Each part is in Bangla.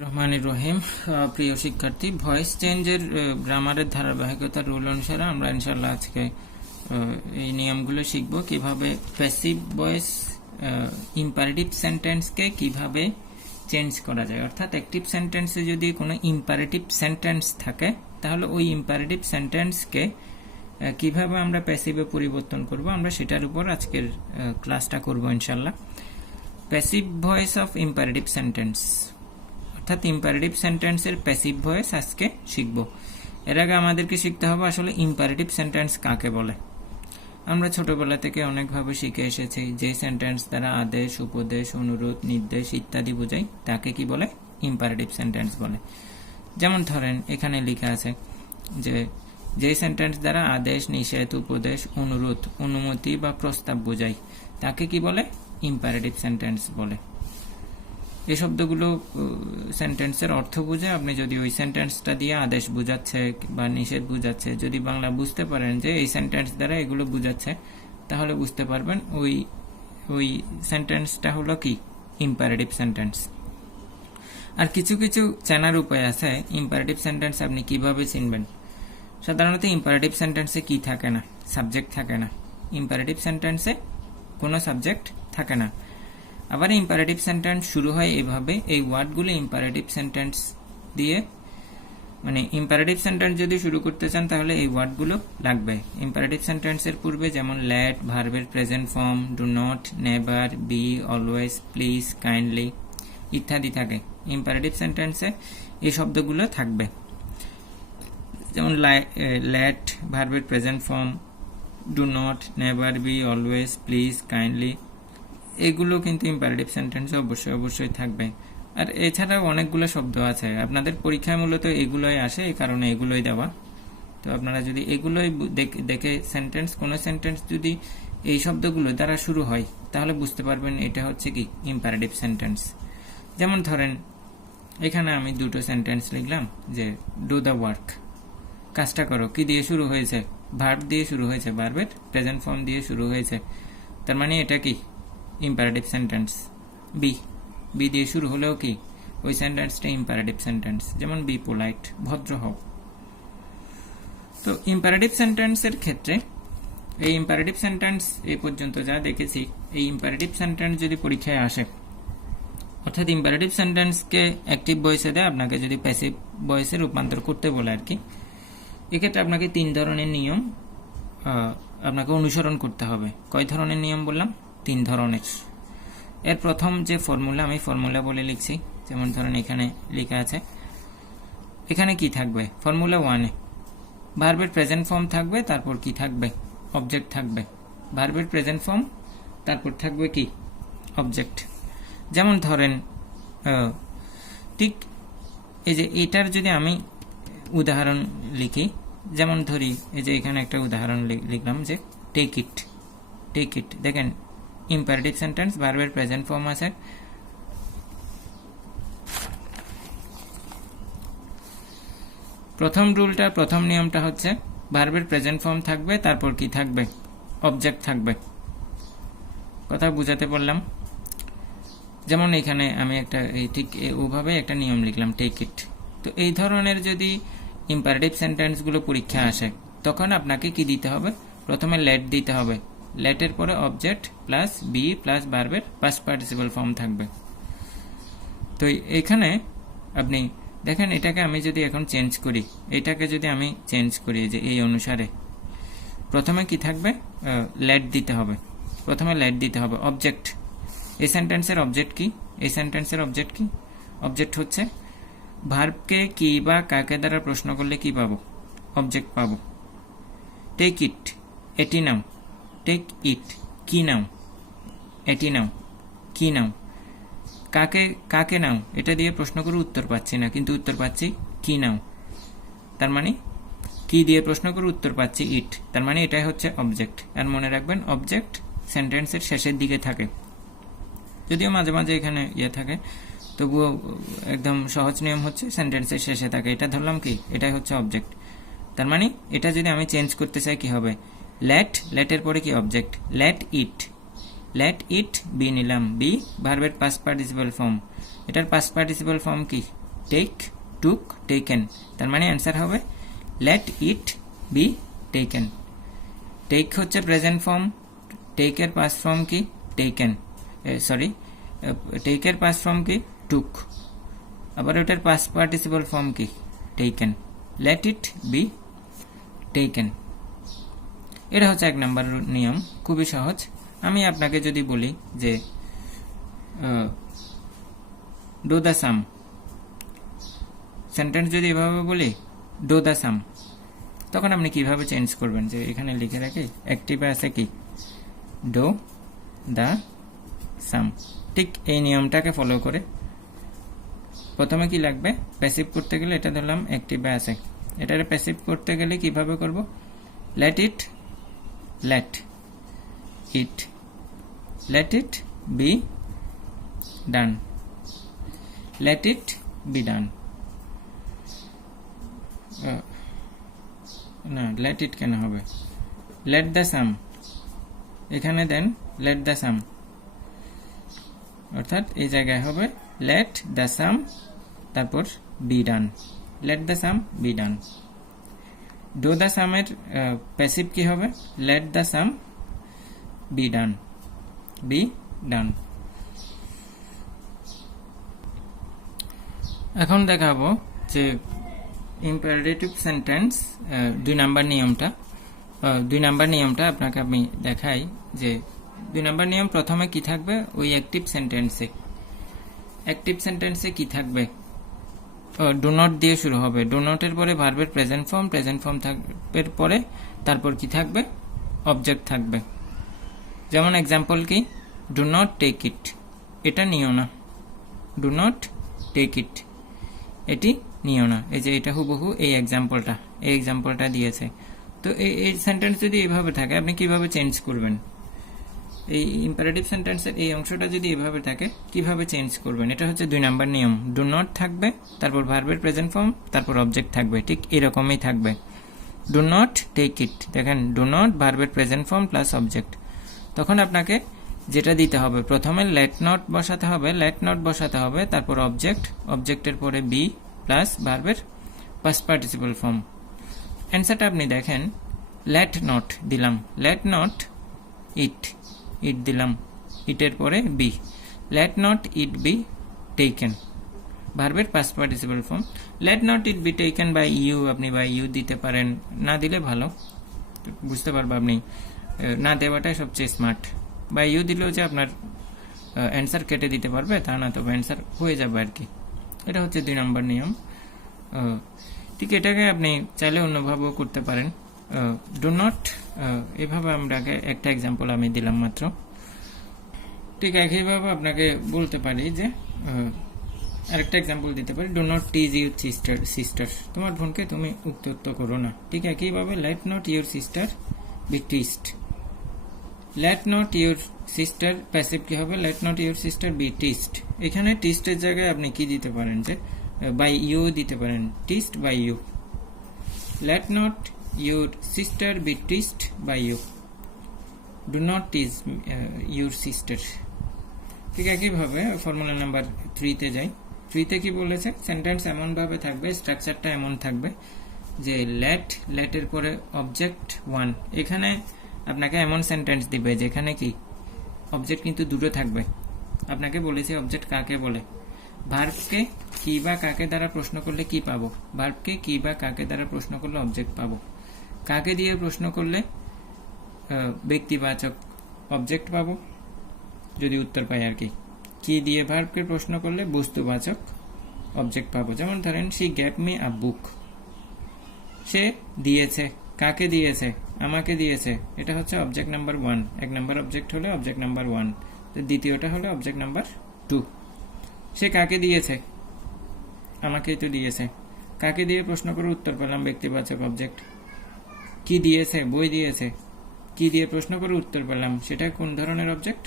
রহমানির রহিম। প্রিয় শিক্ষার্থী, ভয়েস চেঞ্জের গ্রামারের ধারাবাহিকতার রুল অনুসারে আমরা ইনশাআল্লাহ আজকে এই নিয়মগুলো শিখব। কিভাবে প্যাসিভ ভয়েস ইম্পারেটিভ সেন্টেন্সকে কিভাবে চেঞ্জ করা যায়, অর্থাৎ অ্যাক্টিভ সেন্টেন্সে যদি কোনো ইম্পারেটিভ সেন্টেন্স থাকে তাহলে ওই ইম্পারেটিভ সেন্টেন্সকে কিভাবে আমরা প্যাসিভে পরিবর্তন করব, আমরা সেটার উপর আজকের ক্লাসটা করব ইনশাআল্লাহ। Passive voice of imperative sentence, অর্থাৎ ইম্পারেটিভ সেন্টেন্সের প্যাসিভ ভয়েস আজকে শিখব। এর আগে আমাদেরকে শিখতে হবে আসলে ইম্পারেটিভ সেন্টেন্স কাকে বলে। আমরা ছোটবেলা থেকে অনেকভাবে শিখে এসেছি যে সেন্টেন্স দ্বারা আদেশ, উপদেশ, অনুরোধ, নির্দেশ ইত্যাদি বোঝায় তাকে কি বলে? ইম্পারেটিভ সেন্টেন্স বলে। যেমন ধরেন এখানে লেখা আছে যে সেন্টেন্স দ্বারা আদেশ, নিষেধ, উপদেশ, অনুরোধ, অনুমতি বা প্রস্তাব বোঝায় তাকে কি বলে? ইম্পারেটিভ সেন্টেন্স বলে। এই শব্দগুলো সেন্টেন্সের অর্থ বুঝে আপনি যদি ওই সেন্টেন্সটা দিয়ে আদেশ বুঝাচ্ছে বা নিষেধ বুঝাচ্ছে যদি বাংলা বুঝতে পারেন যে এই সেন্টেন্স দ্বারা এগুলো বুঝাচ্ছে, তাহলে বুঝতে পারবেন ওই সেন্টেন্সটা হলো কি? Imperative sentence. আর কিছু কিছু চেনার উপায় আছে ইম্পারেটিভ সেন্টেন্স আপনি কিভাবে চিনবেন। সাধারণত ইম্পারেটিভ সেন্টেন্সে কি থাকে না? সাবজেক্ট থাকে না। ইম্পারেটিভ সেন্টেন্সে কোনো সাবজেক্ট থাকে না। আবার ইম্পারেটিভ সেন্টেন্স শুরু হয় এভাবে, এই ওয়ার্ডগুলো ইম্পারেটিভ সেন্টেন্স দিয়ে, মানে ইম্পারেটিভ সেন্টেন্স যদি শুরু করতে চান তাহলে এই ওয়ার্ডগুলো লাগবে। ইম্পারেটিভ সেন্টেন্সের পূর্বে যেমন লেট, ভার্বের present form, do not, never, be, always, please, kindly ইত্যাদি থাকে। ইম্পারেটিভ সেন্টেন্সে এই শব্দগুলো থাকবে, যেমন লেট, ভার্বের present form, do not, never, be, always, please, kindly এগুলো কিন্তু ইম্পারেটিভ সেন্টেন্সে অবশ্যই থাকবে। আর এছাড়াও অনেকগুলো শব্দ আছে, আপনাদের পরীক্ষায় মূলত এগুলোই আসে, এই কারণে এগুলোই দেওয়া। তো আপনারা যদি এগুলোই দেখে কোনো সেন্টেন্স যদি এই শব্দগুলো দ্বারা শুরু হয় তাহলে বুঝতে পারবেন এটা হচ্ছে কি? Imperative sentence. যেমন ধরেন এখানে আমি দুটো সেন্টেন্স লিখলাম যে ডু দ্য ওয়ার্ক, কাজটা করো। কি দিয়ে শুরু হয়েছে? ভার্ব দিয়ে শুরু হয়েছে, ভার্বের প্রেজেন্ট ফর্ম দিয়ে শুরু হয়েছে, তার মানে এটা কি? Imperative sentence. বি দিয়ে শুরু হলেও কি? ওই সেন্টেন্সটা ইম্পারেটিভ সেন্টেন্স। যেমন বি পোলাইট, ভদ্র হও। তো ইম্পারেটিভ সেন্টেন্সের ক্ষেত্রে এই ইম্পারেটিভ সেন্টেন্স এই পর্যন্ত যা দেখেছি, এই ইম্পারেটিভ সেন্টেন্স যদি পরীক্ষায় আসে, অর্থাৎ ইম্পারেটিভ সেন্টেন্সকে অ্যাক্টিভ ভয়েসে দেয়, আপনাকে যদি প্যাসিভ ভয়েসে রূপান্তর করতে বলে আর কি, এক্ষেত্রে আপনাকে 3 ধরনের নিয়ম আপনাকে অনুসরণ করতে হবে। কয় ধরনের নিয়ম বললাম? 3 ধরনের। এর প্রথম যে ফর্মুলা, আমি ফর্মুলা বলে লিখছি। যেমন ধরেন এখানে লেখা আছে, এখানে কি থাকবে? ফর্মুলা 1-এ ভার্বের প্রেজেন্ট ফর্ম থাকবে, তারপর কি থাকবে? অবজেক্ট থাকবে। ভার্বের প্রেজেন্ট ফর্ম, তারপর থাকবে কি? অবজেক্ট। যেমন ধরেন ঠিক এই যে এটার যদি আমি উদাহরণ লিখি, যেমন ধরি এই যে এখানে একটা উদাহরণ লিখলাম যে টেক ইট। দেখেন ইম্পারেটিভ সেন্টেন্স, ভার্বের প্রেজেন্ট ফর্ম আছে। প্রথম নিয়মটা হচ্ছে ভার্বের প্রেজেন্ট ফর্ম থাকবে, তারপর কি থাকবে? অবজেক্ট থাকবে। কথা বুঝাতে পারলাম? যেমন এখানে আমি একটা ঠিক ওভাবে একটা নিয়ম লিখলাম, টেক ইট। তো এই ধরনের যদি ইম্পারেটিভ সেন্টেন্সগুলো পরীক্ষা আসে তখন আপনাকে কি দিতে হবে? প্রথমে লেট দিতে হবে। লেটের পরে অবজেক্ট প্লাস বি প্লাস ভার্বের পাস্ট পার্টিসিপল ফর্ম থাকবে। তো এখানে আপনি দেখেন, এটাকে আমি যদি এখন চেঞ্জ করি, যে এই অনুসারে প্রথমে কি থাকবে? লেট দিতে হবে। অবজেক্ট। এই সেন্টেন্সের অবজেক্ট কি? অবজেক্ট হচ্ছে ভার্বকে কি বা কাকে দ্বারা প্রশ্ন করলে কি পাবো? অবজেক্ট পাবো। টেক ইট, এটি নাও। টেক ইট, কি নাও? এটি নাও, কি নাও? কাকে নাও এটা দিয়ে প্রশ্ন করে উত্তর পাচ্ছি না, কিন্তু উত্তর পাচ্ছি কি নাও। তার মানে কি দিয়ে প্রশ্ন করে উত্তর পাচ্ছি ইট, তার মানে এটাই হচ্ছে অবজেক্ট। আর মনে রাখবেন অবজেক্ট সেন্টেন্সের শেষের দিকে থাকে, যদিও মাঝে মাঝে এখানে থাকে, তবুও একদম সহজ নিয়ম হচ্ছে সেন্টেন্সের শেষে থাকে। এটা ধরলাম কি? এটাই হচ্ছে অবজেক্ট। তার মানে এটা যদি আমি চেঞ্জ করতে চাই কি হবে? লেটের পরে কি? অবজেক্ট। লেট ইট বি নিলাম, বি ভার্বের পাস্ট পার্টিসিপল ফর্ম। এটার পাস্ট পার্টিসিপল ফর্ম কি? Take, took, taken. তার মানে অ্যান্সার হবে let it be taken. Take হচ্ছে প্রেজেন্ট ফর্ম, টেকের পাস্ট ফর্ম কি টেকেন, সরি টেকের পাস্ট ফর্ম কি টুক, আবার ওটার পাস্ট পার্টিসিপল ফর্ম কি taken. Let it be taken. এটা হচ্ছে 1 নম্বর নিয়ম, খুবই সহজ। আমি আপনাকে যদি বলি যে ডু দ্য সাম, সেন্টেন্স যদি এভাবে বলি ডু দ্য সাম, তখন আপনি কিভাবে চেঞ্জ করবেন? যে এখানে লিখে রাখি অ্যাক্টিভে আছে কি ডু দ্য সাম। ঠিক এই নিয়মটাকে ফলো করে প্রথমে কি লাগবে, প্যাসিভ করতে গেলে এটা ধরলাম অ্যাক্টিভে আছে, এটারে প্যাসিভ করতে গেলে কিভাবে করব? Let it, let it, late it B done, late it be done. না, লেট ইট কেন হবে? লেট দ্য সাম, এখানে দেন লেট দ্য সাম, অর্থাৎ এই জায়গায় হবে লেট দ্য সাম তারপর be done, let the sum be done. Do the সামের প্যাসিভ কি হবে? Let the sum be done, be done. এখন দেখাবো যে ইম্পারেটিভ সেন্টেন্স 2 নাম্বার নিয়মটা। 2 নাম্বার নিয়মটা আপনাকে আমি দেখাই যে 2 নাম্বার নিয়ম প্রথমে কি থাকবে ওই অ্যাক্টিভ সেন্টেন্সে। অ্যাক্টিভ সেন্টেন্সে কি থাকবে? ডু নট দিয়ে শুরু হবে, ডু নটের পরে ভার্বের প্রেজেন্ট ফর্ম, প্রেজেন্ট ফর্ম থাকবে পরে তারপর কি থাকবে? অবজেক্ট থাকবে। যেমন এক্সাম্পল কি ডু নট টেক ইট, এটা নিও না। ডু নট টেক ইট, এটি নিও না। এই যে এটা হুবহু এই এক্সাম্পলটা দিয়েছে। তো এই সেন্টেন্স যদি এইভাবে থাকে আপনি কিভাবে চেঞ্জ করবেন? এই ইম্পারেটিভ সেন্টেন্সের এই অংশটা যদি এভাবে থাকে কিভাবে চেঞ্জ করবেন? এটা হচ্ছে 2 নাম্বার নিয়ম। ডু নট থাকবে, তারপর ভার্বের প্রেজেন্ট ফর্ম, তারপর অবজেক্ট থাকবে, ঠিক এরকমই থাকবে। ডু নট টেক ইট, দেখেন ডু নট ভার্বের প্রেজেন্ট ফর্ম প্লাস অবজেক্ট। তখন আপনাকে যেটা দিতে হবে প্রথমে লেট নট বসাতে হবে, লেট নট বসাতে হবে, তারপর অবজেক্ট, অবজেক্টের পরে বি প্লাস ভার্বের পাস্ট পার্টিসিপল ফর্ম। অ্যান্সারটা আপনি দেখেন লেট নট দিলাম, লেট নট ইট, ইট দিলাম, ইটের পরে be, let not it be taken, ভার্বের past participle form. Let not it be taken by you, আপনি বাই ইউ দিতে পারেন, না দিলে ভালো, বুঝতে পারবো আপনি না দেওয়াটাই সবচেয়ে স্মার্ট। বাই ইউ দিলেও যে আপনার অ্যান্সার কেটে দিতে পারবে তা না, তবে অ্যান্সার হয়ে যাবে আর কি। এটা হচ্ছে 2 নম্বর নিয়ম। ঠিক এটাকে আপনি চাইলে অন্যভাবেও করতে পারেন। ডু নট এভাবে আমরাকে একটা এক্সাম্পল আমি দিলাম মাত্র। ঠিক একইভাবে আপনাকে বলতে পারি যে আরেকটা এক্সাম্পল দিতে পারি, do not tease your sister, তোমার বোনকে তুমি উত্ত্যক্ত করো না। ঠিক একইভাবে let not your sister be teased, let not your sister passive কি হবে? Let not your sister be teased. এখানে টিজডের জায়গায় আপনি কি দিতে পারেন? যে বাই ইউ দিতে পারেন, teased by you. Let not your sister be teased by you, do not tease your sister. ঠিক একইভাবে ফর্মুলা নাম্বার 3 যাই। 3 কি বলেছে? সেন্টেন্স এমন ভাবে থাকবে, স্ট্রাকচারটা এমন থাকবে যে লেটের পরে অবজেক্ট 1। এখানে আপনাকে এমন সেন্টেন্স দিবে যেখানে কি অবজেক্ট কিন্তু দুটো থাকবে। আপনাকে বলেছি অবজেক্ট কাকে বলে। ভার্বকে কি বা কাকে দ্বারা প্রশ্ন করলে কি পাবো? ভার্বকে কি বা কাকে দ্বারা প্রশ্ন করলে অবজেক্ট পাবো। কাকে দিয়ে প্রশ্ন করলে ব্যক্তিবাচক অবজেক্ট পাবো যদি উত্তর পাই আর কি। কি দিয়ে ভার্বকে প্রশ্ন করলে বস্তুবাচক অবজেক্ট পাবো। যেমন ধরেন শি গেভ মি আ বুক, সে দিয়েছে, কাকে দিয়েছে? আমাকে দিয়েছে। এটা হচ্ছে অবজেক্ট নাম্বার 1। 1 নাম্বার অবজেক্ট হলে অবজেক্ট নাম্বার 1, তো দ্বিতীয়টা হলো অবজেক্ট নাম্বার 2। সে কাকে দিয়েছে? আমাকেই তো দিয়েছে। কাকে দিয়ে প্রশ্ন করে উত্তর পেলাম ব্যক্তিবাচক অবজেক্ট। কি দিয়েছে? বই দিয়েছে। কি দিয়ে প্রশ্ন করে উত্তর পেলাম, সেটা কোন ধরনের অবজেক্ট?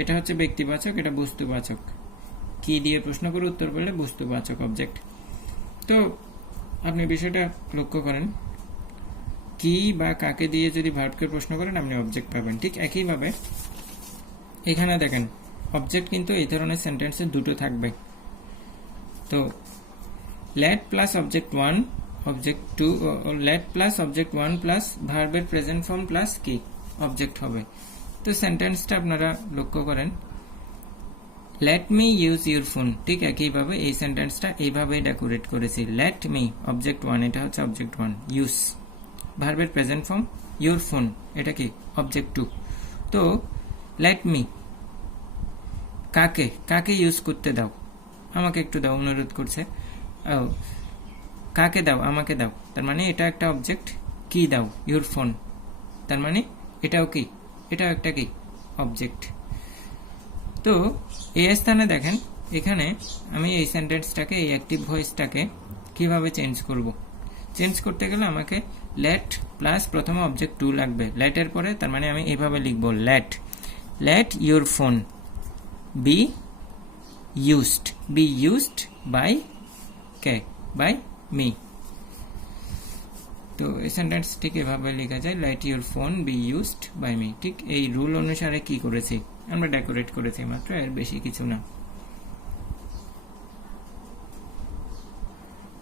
এটা হচ্ছে ব্যক্তিবাচক, এটা বস্তুবাচক। কি দিয়ে প্রশ্ন করে উত্তর পেলে বস্তুবাচক অবজেক্ট। তো আপনি বিষয়টা লক্ষ্য করেন, কি বা কাকে দিয়ে যদি ভার্বকে প্রশ্ন করেন আপনি অবজেক্ট পাবেন। ঠিক একইভাবে এখানে দেখেন অবজেক্ট কিন্তু এই ধরনের সেন্টেন্সে দুটো থাকবে। তো let plus object 1 object 2 let plus object 1 plus ভার্বের প্রেজেন্ট ফর্ম প্লাস কি অবজেক্ট হবে। তো সেন্টেন্সটা আপনারা লক্ষ্য করেন, let me use your phone, ঠিক একইভাবে এই সেন্টেন্সটা এইভাবেই ডেকোরেট করেছি। let me অবজেক্ট 1, এটা হচ্ছে অবজেক্ট 1, use ভার্বের প্রেজেন্ট ফর্ম, your phone এটা কি অবজেক্ট 2। তো let me কাকে কাকে ইউজ করতে দাও, আমাকে একটু দাও অনুরোধ করছে, কাকে দাও আমাকে দাও, তার মানে এটা একটা অবজেক্ট, কি দাও your phone, তার মানে এটাও কি এটাও একটা কি অবজেক্ট। তো এই স্থানে দেখেন এখানে আমি এই সেন্টেন্সটাকে এই অ্যাক্টিভ ভয়েসটাকে কিভাবে চেঞ্জ করব। চেঞ্জ করতে গেলে আমাকে let প্লাস প্রথমে অবজেক্ট 2 লাগবে let এর পরে, তার মানে আমি এইভাবে লিখব let your phone be used by K by me। তো এই সেন্টেন্স ঠিক এভাবে লেখা যায় let your phone be used by me। ঠিক এই রুল অনুসারে কি করেছি আমরা ডেকোরেট করেছি মাত্র, এর বেশি কিছু না।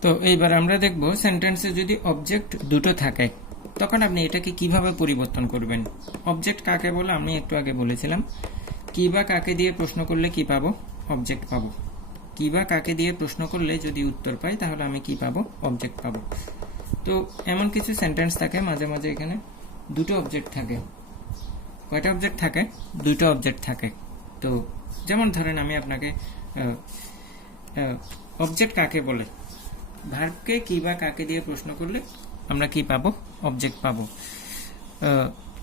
তো এইবার আমরা দেখব সেন্টেন্সে যদি অবজেক্ট দুটো থাকে তখন আপনি এটাকে কিভাবে পরিবর্তন করবেন। অবজেক্ট কাকে বলে আমি একটু আগে বলেছিলাম, কি বা কাকে দিয়ে প্রশ্ন করলে কি পাবো অবজেক্ট পাবো, কি বা কাকে দিয়ে প্রশ্ন করলে যদি উত্তর পাই তাহলে আমি কি পাবো অবজেক্ট পাবো। তো এমন কিছু সেন্টেন্স থাকে মাঝে মাঝে এখানে দুটো অবজেক্ট থাকে, কয়টা অবজেক্ট থাকে দুটো অবজেক্ট থাকে। তো যেমন ধরেন আমি আপনাকে অবজেক্ট কাকে বলে, ভার্বকে কি বা কাকে দিয়ে প্রশ্ন করলে আমরা কি পাবো অবজেক্ট পাবো।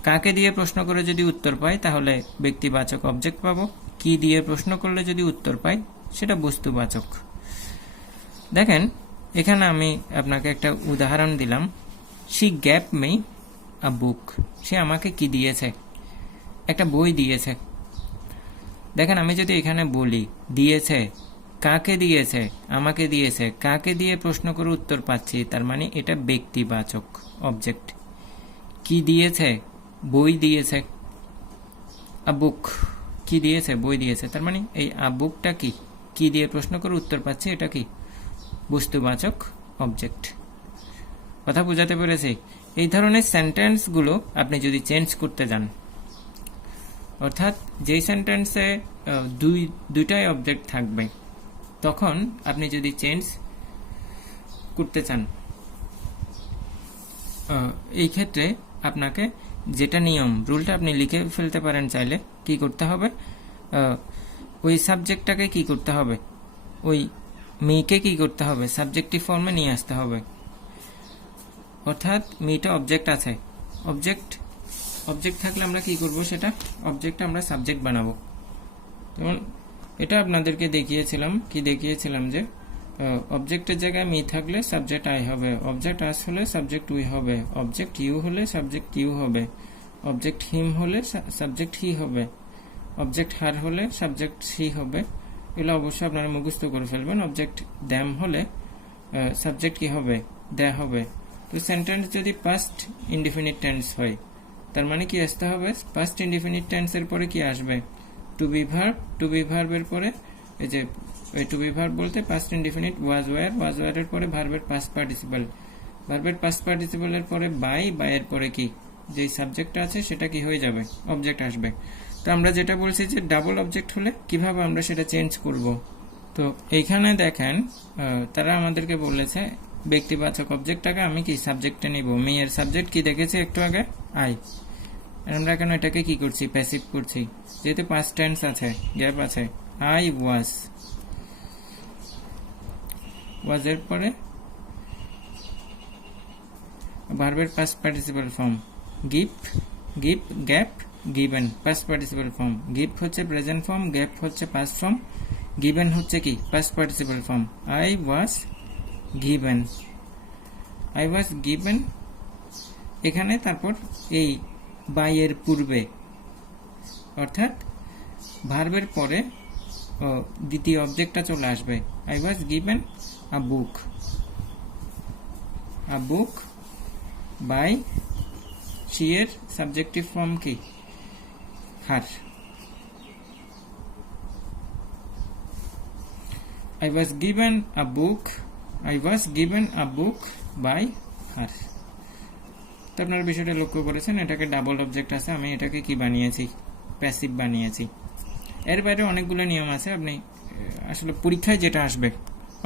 কাকে দিয়ে প্রশ্ন করে যদি উত্তর পাই তাহলে ব্যক্তিবাচক অবজেক্ট পাবো, কি দিয়ে প্রশ্ন করলে যদি উত্তর পাই সেটা বস্তুবাচক। দেখেন এখানে আমি আপনাকে একটা উদাহরণ দিলাম, she gave me a book, সে আমাকে কি দিয়েছে একটা বই দিয়েছে। দেখেন আমি যদি এখানে বলি দিয়েছে, কাকে দিয়েছে আমাকে দিয়েছে, কাকে দিয়ে প্রশ্ন করে উত্তর পাচ্ছি, তার মানে এটা ব্যক্তিবাচক অবজেক্ট। কি দিয়েছে বই দিয়েছে, a book কি দিয়েছে বই দিয়েছে, তার মানে এই a bookটা কি দিয়ে প্রশ্ন করে উত্তর পাচ্ছি এটা কি বস্তুবাচক অবজেক্ট। কথা বোঝাতে পেরেছি? এই ধরনের সেন্টেন্সগুলো আপনি যদি চেঞ্জ করতে যান, অর্থাৎ যেই সেন্টেন্সে দুইটাই অবজেক্ট থাকবে তখন আপনি যদি চেঞ্জ করতে চান এই ক্ষেত্রে আপনাকে যেটা নিয়ম রুলটা আপনি লিখে ফেলতে পারেন চাইলে, কি করতে হবে ওই সাবজেক্টটাকে কি করতে হবে, ওই মেয়েকে কি করতে হবে সাবজেক্টিভ ফর্মে নিয়ে আসতে হবে। অর্থাৎ মেয়েটা অবজেক্ট আছে, অবজেক্ট থাকলে আমরা কি করব সেটা অবজেক্ট আমরা সাবজেক্ট বানাবো। যেমন এটা আপনাদেরকে দেখিয়েছিলাম যে অবজেক্টের জায়গায় মি থাকলে সাবজেক্ট আই হবে, অবজেক্ট আস হলে সাবজেক্ট উই হবে, অবজেক্ট ইউ হলে সাবজেক্ট ইউ হবে, অবজেক্ট হিম হলে সাবজেক্ট হি হবে, অবজেক্ট হার হলে সাবজেক্ট সি হবে। এগুলো অবশ্যই আপনারা মুখস্থ করে ফেলবেন। অবজেক্ট দ্যাম হলে সাবজেক্ট কি হবে দে হবে। তো সেন্টেন্স যদি পাস্ট ইনডিফিনিট টেন্স হয় তার মানে কি আসতে হবে পাস্ট ইনডিফিনিট টেন্সের পরে কি আসবে টু বি ভার্বের পরে এই যে টু বি ভার্ব বলতে পাস্ট ইনডিফিনিট ওয়াজ ওয়ার এর পরে ভার্বের পাস্ট পার্টিসিপল এর পরে বাই এর পরে কি যে সাবজেক্ট আছে সেটা কি হয়ে যাবে অবজেক্ট আসবে। তো আমরা যেটা বলছি যে ডাবল অবজেক্ট হলে কিভাবে আমরা সেটা চেঞ্জ করব। তো এইখানে দেখেন তারা আমাদেরকে বলেছে ব্যক্তিবাচক অবজেক্টটাকে আমি কি সাবজেক্টে নিব, মেয়ের সাবজেক্ট কি দেখেছি একটু আগে আই, আমরা কেন এটাকে কি করছি প্যাসিভ করছি, যেহেতু পাস্ট টেন্স আছে গ্যাপ আছে। আই ওয়াজ এর পরে ভার্বের past participle form give gap given past participle form, give হচ্ছে প্রেজেন্ট ফর্ম, গ্যাপ হচ্ছে পাস্ট ফর্ম, গিভেন হচ্ছে কি past participle form. I was given এখানে তারপর এই বাই এর পূর্বে অর্থাৎ ভার্বের পরে দ্বিতীয় অবজেক্টটা চলে আসবে। I was given a book by she এর সাবজেক্টিভ ফর্ম কি her. I was given a book by her. তো আপনারা বিষয়টা লক্ষ্য করেছেন, এটাকে ডাবল অবজেক্ট আছে, আমি এটাকে কি বানিয়েছি, প্যাসিভ বানিয়েছি। এর বাইরে অনেকগুলো নিয়ম আছে, আপনি আসলে পরীক্ষায় যেটা আসবে,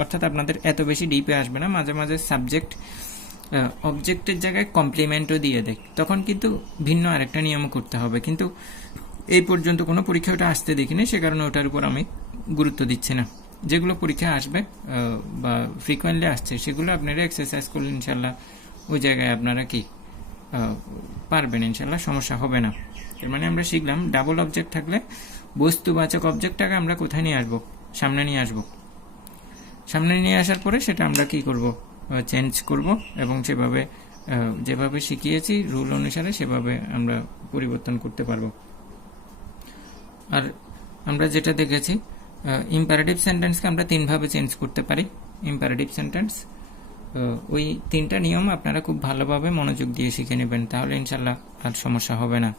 অর্থাৎ আপনাদের এত বেশি ডিপে আসবে না, মাঝে মাঝে সাবজেক্ট অবজেক্টের জায়গায় কমপ্লিমেন্টও দিয়ে দেয়, তখন কিন্তু ভিন্ন আরেকটা নিয়মও করতে হবে। কিন্তু এই পর্যন্ত কোনো পরীক্ষা ওটা আসতে দেখিনি, সে কারণে ওটার উপর আমি গুরুত্ব দিচ্ছি না। যেগুলো পরীক্ষায় আসবে বা ফ্রিকোয়েন্টলি আসছে সেগুলো আপনারা এক্সারসাইজ করলে ইনশাল্লাহ ওই জায়গায় আপনারা কি পারবেন, ইনশাল্লাহ সমস্যা হবে না। এর মানে আমরা শিখলাম ডাবল অবজেক্ট থাকলে বস্তুবাচক অবজেক্টটাকে আমরা কোথায় নিয়ে আসবো, সামনে নিয়ে আসবো। সামনে নিয়ে আসার পরে সেটা আমরা কি করব, চেঞ্জ করব এবং সেভাবে যেভাবে শিখিয়েছি রুল অনুসারে সেভাবে আমরা পরিবর্তন করতে পারবো। আর আমরা যেটা দেখেছি ইম্পারেটিভ সেন্টেন্সকে আমরা তিনভাবে চেঞ্জ করতে পারি। ইম্পারেটিভ সেন্টেন্স ওই তিনটা নিয়ম আপনারা খুব ভালোভাবে মনোযোগ দিয়ে শিখে নেবেন, তাহলে ইনশাল্লাহ আর সমস্যা হবে না।